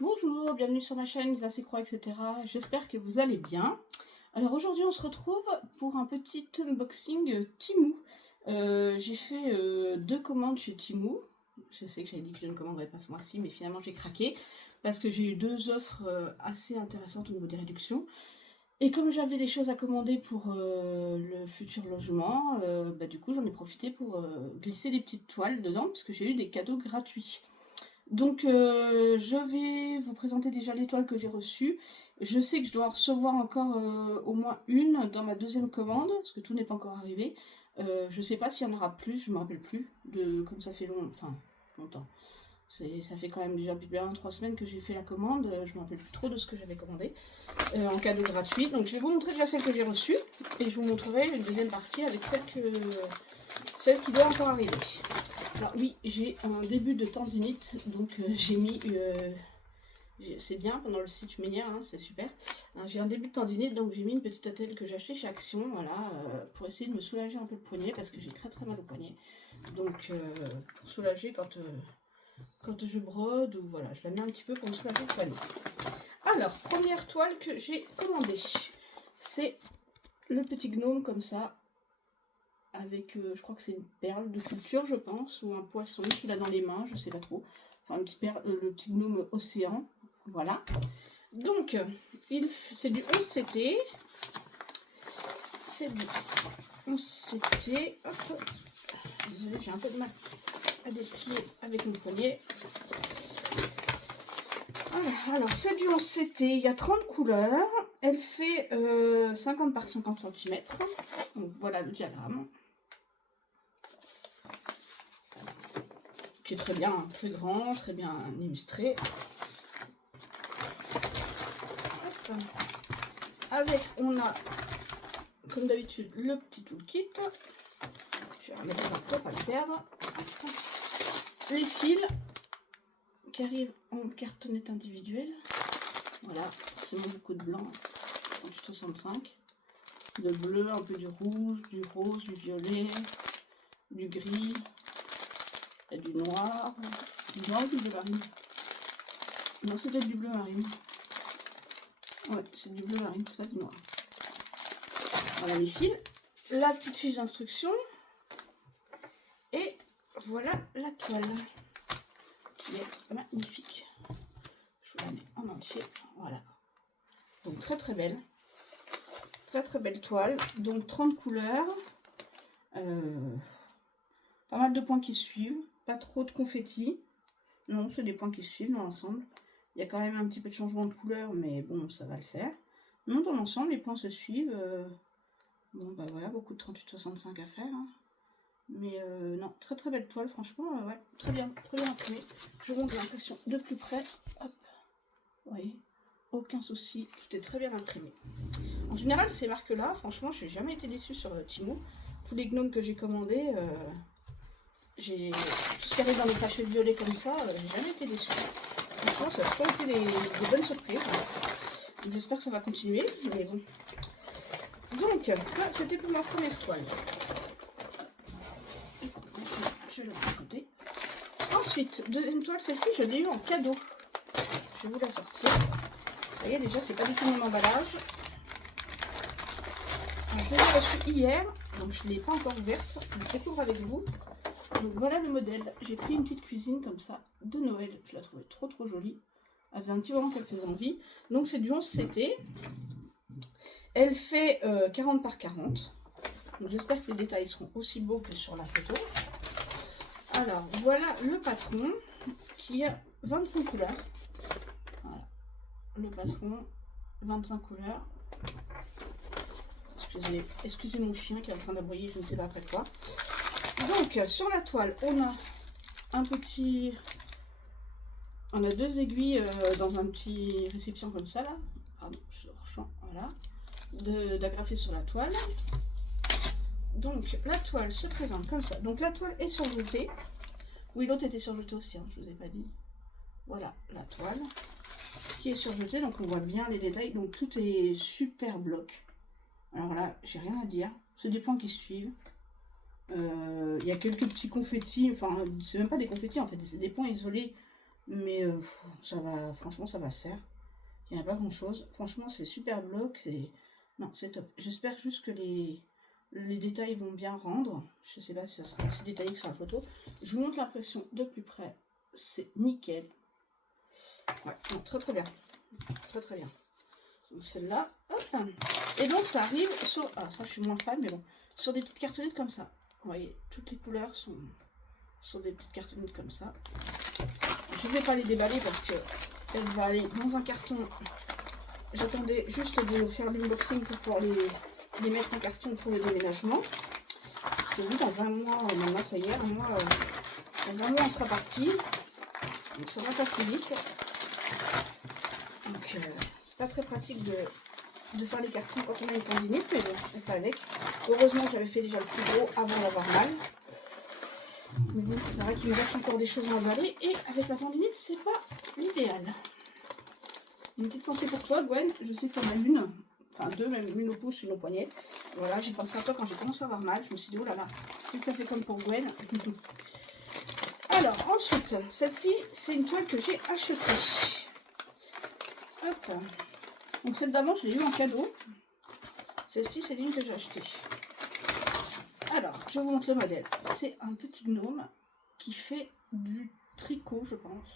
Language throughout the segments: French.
Bonjour, bienvenue sur ma chaîne Lisa Croix, etc. J'espère que vous allez bien. Alors aujourd'hui on se retrouve pour un petit unboxing Temu. J'ai fait 2 commandes chez Temu. Je sais que j'avais dit que je ne commanderais pas ce mois-ci, mais finalement j'ai craqué parce que j'ai eu 2 offres assez intéressantes au niveau des réductions. Et comme j'avais des choses à commander pour le futur logement, du coup j'en ai profité pour glisser des petites toiles dedans parce que j'ai eu des cadeaux gratuits. Donc je vais vous présenter déjà l'étoile que j'ai reçue. Je sais que je dois en recevoir encore au moins une dans ma deuxième commande, parce que tout n'est pas encore arrivé. Je sais pas s'il y en aura plus, je me rappelle plus, comme ça fait longtemps. Ça fait quand même déjà bien 3 semaines que j'ai fait la commande, je me rappelle plus trop de ce que j'avais commandé en cadeau gratuit. Donc je vais vous montrer déjà celle que j'ai reçue, et je vous montrerai une deuxième partie avec celle qui doit encore arriver. Alors oui, j'ai un début de tendinite, donc j'ai mis... c'est bien, pendant le stitch minière, hein, c'est super. J'ai un début de tendinite, donc j'ai mis une petite attelle que j'ai achetée chez Action, voilà, pour essayer de me soulager un peu le poignet, parce que j'ai très très mal au poignet. Donc pour soulager quand je brode, ou voilà, je la mets un petit peu pour me soulager le poignet. Alors, première toile que j'ai commandée, c'est le petit gnome comme ça, avec, je crois que c'est une perle de culture, je pense, ou un poisson qu'il a dans les mains, je sais pas trop. Enfin, le petit gnome océan, voilà. Donc, c'est du 11 CT. C'est du 11 CT. Hop. Désolée, j'ai un peu de mal à déplier avec mon poignet. Voilà, alors c'est du 11 CT, il y a 30 couleurs. Elle fait 50 par 50 cm. Donc voilà le diagramme. Qui est très bien, très grand, très bien illustré. Hop. Avec, on a, comme d'habitude, le petit toolkit. Je vais remettre ça pour ne pas le perdre. Les fils qui arrivent en cartonnette individuelle. Voilà, c'est mon beaucoup de blanc, du 65. De bleu, un peu du rouge, du rose, du violet, du gris, et du noir. Du noir ou du bleu marine? Non, c'est peut-être du bleu marine. Ouais, c'est du bleu marine, c'est pas du noir. Voilà les fils. La petite fiche d'instruction. Et voilà la toile. Qui est magnifique. Je vous la mets en entier. Voilà. Donc très très belle. Très très belle toile. Donc 30 couleurs. Pas mal de points qui suivent. Pas trop de confettis. Non, c'est des points qui suivent dans l'ensemble. Il y a quand même un petit peu de changement de couleur, mais bon, ça va le faire. Non, dans l'ensemble, les points se suivent. Bon, bah voilà, beaucoup de 38-65 à faire. Hein. Mais non, très très belle toile, franchement, ouais, très bien imprimé. Je montre l'impression de plus près. Hop, vous voyez, aucun souci, tout est très bien imprimé. En général, ces marques-là, franchement, je n'ai jamais été déçue sur Temu. Tous les gnomes que j'ai commandés, tout ce qui arrive dans des sachets violets comme ça, j'ai jamais été déçue. Franchement, ça a toujours été des bonnes surprises. J'espère que ça va continuer, mais bon. Donc, ça, c'était pour ma première toile. Je l'ai de côté. Ensuite, deuxième toile, celle-ci, je l'ai eu en cadeau. Je vais vous la sortir. Vous voyez, déjà, c'est pas du tout mon emballage. Alors, je l'ai reçue hier, donc je ne l'ai pas encore ouverte. Je découvre avec vous. Donc voilà le modèle. J'ai pris une petite cuisine comme ça de Noël. Je la trouvais trop trop jolie. Elle faisait un petit moment qu'elle faisait envie. Donc c'est du 11 CT. Elle fait 40 par 40. Donc j'espère que les détails seront aussi beaux que sur la photo. Alors voilà le patron qui a 25 couleurs. Voilà. Le patron, 25 couleurs. Excusez mon chien qui est en train d'aboyer, je ne sais pas après quoi. Donc sur la toile, on a on a 2 aiguilles dans un petit récipient comme ça là. Pardon, je suis hors champ, voilà. D'agrafer sur la toile. Donc la toile se présente comme ça. Donc la toile est surjetée. Oui, l'autre était surjetée aussi, hein, je ne vous ai pas dit. Voilà la toile qui est surjetée, donc on voit bien les détails. Donc tout est super bloc. Alors là, j'ai rien à dire. C'est des points qui se suivent. Il y a quelques petits confettis, enfin, c'est même pas des confettis en fait, c'est des points isolés Mais ça va, franchement, ça va se faire. Il n'y a pas grand chose. Franchement, c'est super bloc. Non, c'est top. J'espère juste que les détails vont bien rendre. Je sais pas si ça sera aussi détaillé que sur la photo. Je vous montre l'impression de plus près. C'est nickel. Ouais, non, très très bien. Très très bien. Donc celle-là, hop. Et donc ça arrive sur... Ah, ça je suis moins fan, mais bon. Sur des petites cartonnettes comme ça. Vous voyez, toutes les couleurs sont sur des petites cartonnettes comme ça. Je ne vais pas les déballer parce que elle va aller dans un carton. J'attendais juste de faire l'unboxing pour pouvoir les mettre en carton pour le déménagement. Parce que oui, dans un mois, maintenant ça y est, dans un mois on sera parti. Donc ça va passer vite. Donc c'est pas très pratique de faire les cartons quand on a une tendinite, mais bon, on fait avec. Heureusement j'avais fait déjà le plus gros avant d'avoir mal. Mais bon, c'est vrai qu'il me reste encore des choses à emballer et avec la tendinite, c'est pas l'idéal. Une petite pensée pour toi, Gwen. Je sais qu'il y en a une, enfin deux, même une au pouce, une au poignet. Voilà, j'ai pensé à toi quand j'ai commencé à avoir mal. Je me suis dit, oh là là, si ça fait comme pour Gwen. Alors, ensuite, celle-ci, c'est une toile que j'ai achetée. Hop. Donc celle d'avant, je l'ai eu en cadeau. Celle-ci, c'est l'une que j'ai achetée. Alors, je vous montre le modèle. C'est un petit gnome qui fait du tricot, je pense.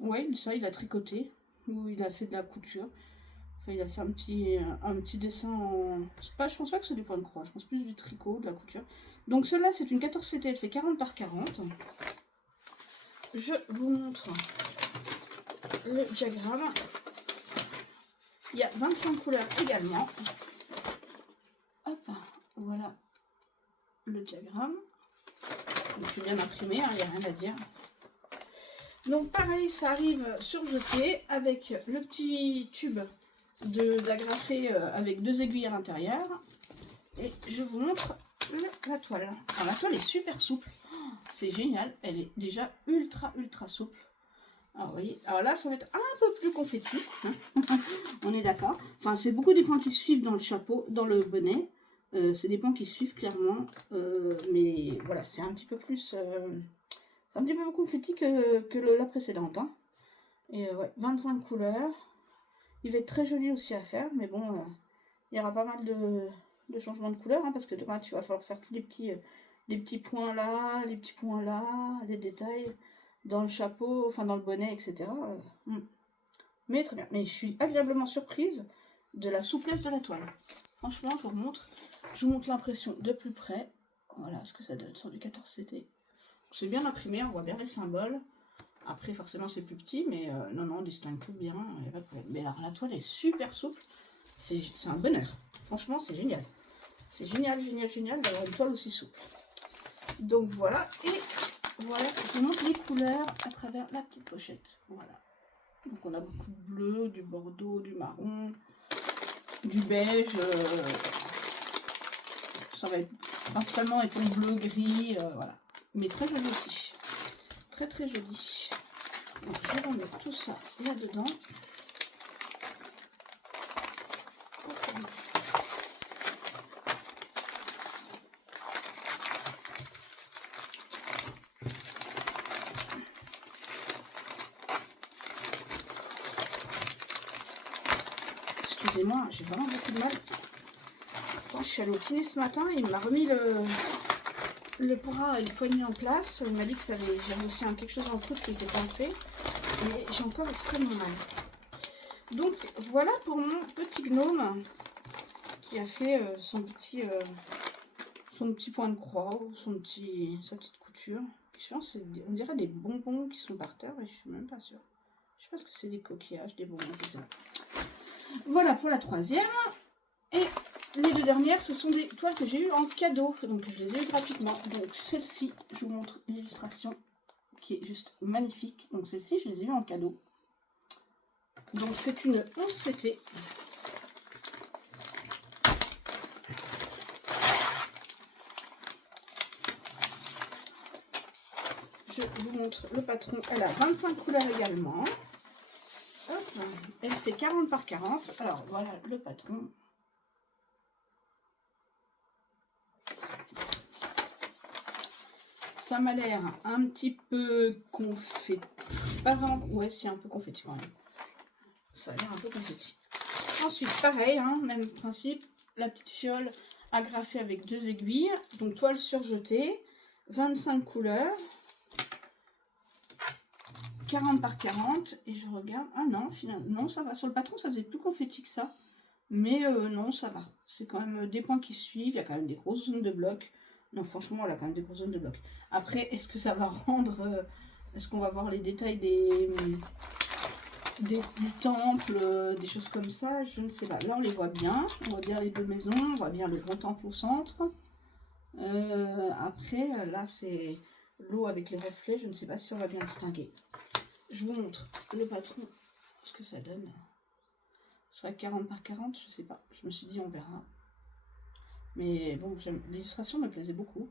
Ouais, ça, il a tricoté. Ou il a fait de la couture. Enfin, il a fait un petit dessin en... Je pense pas que c'est du point de croix. Je pense plus du tricot, de la couture. Donc celle-là, c'est une 14 CT. Elle fait 40 par 40. Je vous montre le diagramme. Il y a 25 couleurs également. Hop, voilà le diagramme. Donc c'est bien imprimé, hein, il n'y a rien à dire. Donc pareil, ça arrive surjeté avec le petit tube d'agrafé avec 2 aiguilles à l'intérieur. Et je vous montre la toile. Alors, la toile est super souple. Oh, c'est génial, elle est déjà ultra souple. Alors, vous voyez, alors là, ça va être un peu plus confetti. Hein. On est d'accord. Enfin, c'est beaucoup des points qui suivent dans le chapeau, dans le bonnet. C'est des points qui suivent clairement. Mais voilà, c'est un petit peu plus... c'est un petit peu plus confetti que la précédente. Hein. Et ouais, 25 couleurs. Il va être très joli aussi à faire. Mais bon, il y aura pas mal de changements de couleurs. Hein, parce que demain, tu vas falloir faire tous les petits points là, les petits points là, les détails dans le chapeau, enfin dans le bonnet, etc. Mais très bien. Mais je suis agréablement surprise de la souplesse de la toile. Franchement, je vous montre l'impression de plus près. Voilà ce que ça donne sur du 14 CT. C'est bien imprimé, on voit bien les symboles. Après, forcément, c'est plus petit, mais non, on distingue tout bien, il n'y a pas de problème. Mais alors, la toile est super souple. C'est un bonheur. Franchement, c'est génial. C'est génial d'avoir une toile aussi souple. Donc voilà, et voilà, je vous montre les couleurs à travers la petite pochette. Voilà. Donc on a beaucoup de bleu, du bordeaux, du marron, du beige. Ça va être principalement être bleu, gris, voilà. Mais très joli aussi. Très joli. Donc je vais remettre tout ça là-dedans. Excusez-moi, j'ai vraiment beaucoup de mal. Quand je suis allée au kiné ce matin, il m'a remis le bras et le poignet en place. Il m'a dit que j'avais aussi quelque chose en coude qui était coincé. Mais j'ai encore extrêmement mal. Donc voilà pour mon petit gnome qui a fait son petit point de croix ou sa petite couture. Je pense on dirait des bonbons qui sont par terre, mais je suis même pas sûre. Je sais pas ce que c'est, des coquillages, des bonbons, je sais pas. Voilà pour la troisième. Et les deux dernières, ce sont des toiles que j'ai eues en cadeau. Donc je les ai eues gratuitement. Donc celle-ci, je vous montre l'illustration qui est juste magnifique. Donc celle-ci, je les ai eues en cadeau. Donc c'est une 11 CT. Je vous montre le patron. Elle a 25 couleurs également. Hop. Elle fait 40 par 40. Alors voilà le patron. ça m'a l'air un petit peu confetti. Pas vraiment, ouais, c'est un peu confetti quand même. Ça a l'air un peu confetti. Ensuite, pareil, hein, même principe, la petite fiole agrafée avec 2 aiguilles. Donc toile surjetée, 25 couleurs, 40 par 40. Et je regarde, ah non, finalement, non, ça va. Sur le patron, ça faisait plus confetti que ça. Mais non, ça va. C'est quand même des points qui suivent. Il y a quand même des grosses zones de blocs. Non, franchement, elle a quand même des grosses zones de blocs. Après, est-ce que ça va rendre... est-ce qu'on va voir les détails du temple, des choses comme ça? Je ne sais pas. Là, on les voit bien. On voit bien les 2 maisons. On voit bien le grand temple au centre. Après, là, c'est l'eau avec les reflets. Je ne sais pas si on va bien distinguer. Je vous montre le patron. Ce que ça donne. Ce sera 40 par 40, je sais pas. Je me suis dit, on verra. Mais bon, l'illustration me plaisait beaucoup.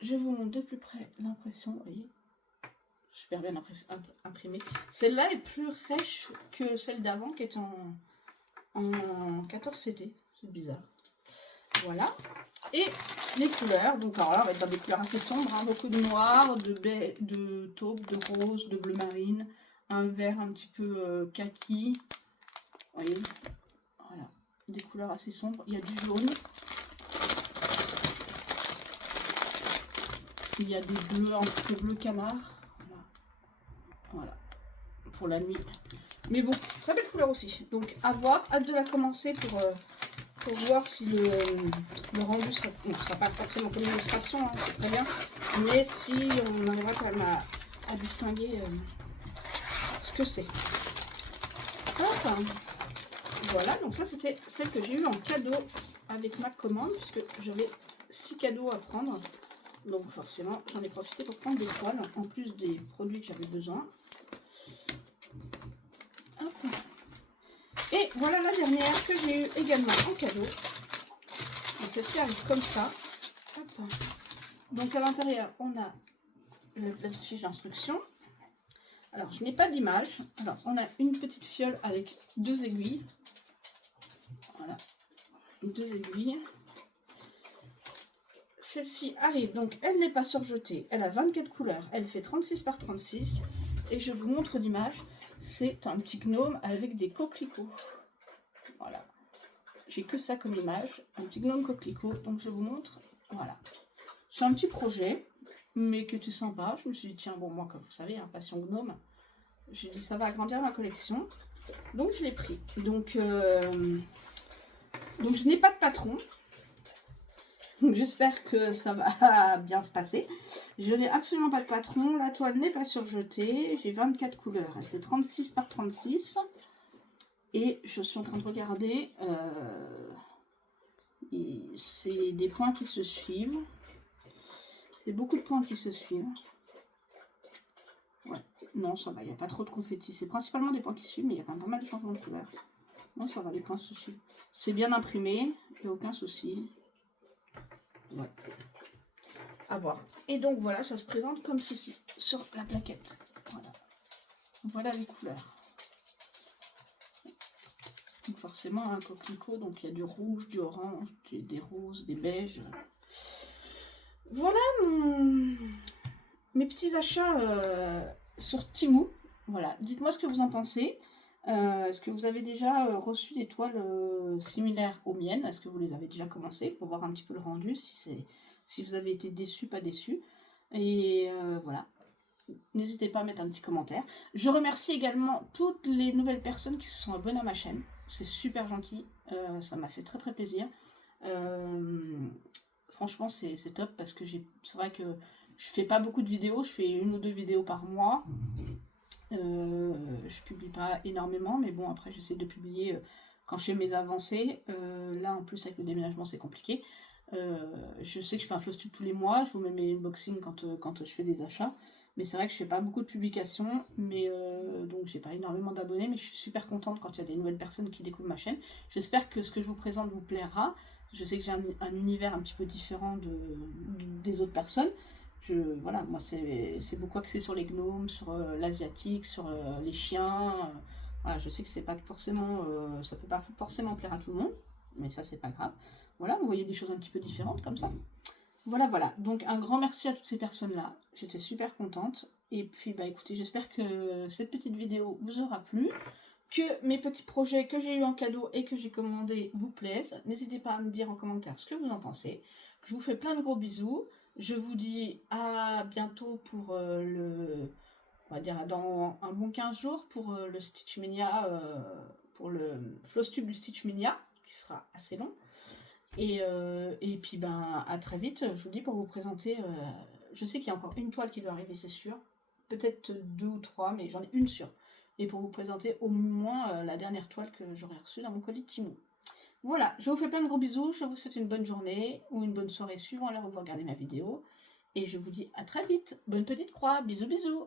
Je vous montre de plus près l'impression, vous voyez. Super bien imprimée. Celle-là est plus fraîche que celle d'avant qui est en 14CT. C'est bizarre. Voilà. Et les couleurs. Donc alors là, on va être dans des couleurs assez sombres. Hein. Beaucoup de noir, de taupe, de rose, de bleu marine. Un vert un petit peu kaki. Vous voyez, voilà, des couleurs assez sombres. Il y a du jaune. Il y a des bleus, un petit peu bleu canard. Voilà. Voilà, pour la nuit. Mais bon, très belle couleur aussi. Donc à voir, hâte de la commencer pour voir si le rendu sera... Bon, ce sera pas forcément comme l'illustration, hein, c'est très bien. Mais si on arrivera quand même à distinguer ce que c'est. Enfin, voilà, donc ça c'était celle que j'ai eue en cadeau avec ma commande, puisque j'avais 6 cadeaux à prendre. Donc forcément, j'en ai profité pour prendre des toiles, en plus des produits que j'avais besoin. Hop. Et voilà la dernière que j'ai eue également en cadeau. Celle-ci arrive comme ça. Hop. Donc à l'intérieur, on a la petite fiche d'instruction. Alors, je n'ai pas d'image. Alors, on a une petite fiole avec 2 aiguilles. Voilà, 2 aiguilles. Celle-ci arrive, donc elle n'est pas surjetée. Elle a 24 couleurs. Elle fait 36 par 36. Et je vous montre l'image. C'est un petit gnome avec des coquelicots. Voilà. J'ai que ça comme image. Un petit gnome coquelicot. Donc, je vous montre. Voilà. C'est un petit projet, mais qui était sympa. Je me suis dit, tiens, bon, moi, comme vous savez, hein, passion gnome. J'ai dit, ça va agrandir ma collection. Donc, je l'ai pris. Donc, je n'ai pas de patron. J'espère que ça va bien se passer. Je n'ai absolument pas de patron. La toile n'est pas surjetée. J'ai 24 couleurs. Elle fait 36 par 36. Et je suis en train de regarder. C'est des points qui se suivent. C'est beaucoup de points qui se suivent. Ouais. Non, ça va. Il n'y a pas trop de confettis. C'est principalement des points qui se suivent, mais il y a quand même pas mal de changements de couleurs. Non, ça va. Les points se suivent. C'est bien imprimé. Il n'y a aucun souci. Ouais. À voir. Et donc voilà, ça se présente comme ceci sur la plaquette. Voilà. Voilà les couleurs. Donc forcément un coquelicot, donc il y a du rouge, du orange, des roses, des beiges. Voilà mes petits achats sur Temu. Voilà. Dites-moi ce que vous en pensez. Est-ce que vous avez déjà reçu des toiles similaires aux miennes? Est-ce que vous les avez déjà commencées pour voir un petit peu le rendu, si vous avez été déçus, pas déçus? Et voilà. N'hésitez pas à mettre un petit commentaire. Je remercie également toutes les nouvelles personnes qui se sont abonnées à ma chaîne. C'est super gentil. Ça m'a fait très très plaisir. Franchement, c'est top parce que c'est vrai que je fais pas beaucoup de vidéos. Je fais 1 ou 2 vidéos par mois. Je publie pas énormément, mais bon, après j'essaie de publier quand je fais mes avancées. Là en plus avec le déménagement c'est compliqué. Je sais que je fais un floss tube tous les mois, je vous mets mes unboxings quand je fais des achats, mais c'est vrai que je fais pas beaucoup de publications, mais donc j'ai pas énormément d'abonnés, mais je suis super contente quand il y a des nouvelles personnes qui découvrent ma chaîne. J'espère que ce que je vous présente vous plaira. Je sais que j'ai un univers un petit peu différent des autres personnes. Voilà, moi c'est beaucoup axé sur les gnomes, sur l'asiatique, sur les chiens. Voilà, je sais que c'est pas forcément, ça peut pas forcément plaire à tout le monde, mais ça c'est pas grave. Voilà, vous voyez des choses un petit peu différentes comme ça. Voilà, voilà. Donc un grand merci à toutes ces personnes-là. J'étais super contente. Et puis bah écoutez, j'espère que cette petite vidéo vous aura plu, que mes petits projets que j'ai eu en cadeau et que j'ai commandés vous plaisent. N'hésitez pas à me dire en commentaire ce que vous en pensez. Je vous fais plein de gros bisous. Je vous dis à bientôt pour on va dire dans un bon 15 jours pour le Stitch Mania, pour le Flosstube du Stitch Mania, qui sera assez long. Et puis ben à très vite, je vous dis, pour vous présenter. Je sais qu'il y a encore une toile qui doit arriver, c'est sûr. Peut-être 2 ou 3, mais j'en ai une sûre. Et pour vous présenter au moins la dernière toile que j'aurai reçue dans mon colis de Timo. Voilà, je vous fais plein de gros bisous, je vous souhaite une bonne journée ou une bonne soirée suivant l'heure où vous regardez ma vidéo. Et je vous dis à très vite. Bonne petite croix, bisous bisous.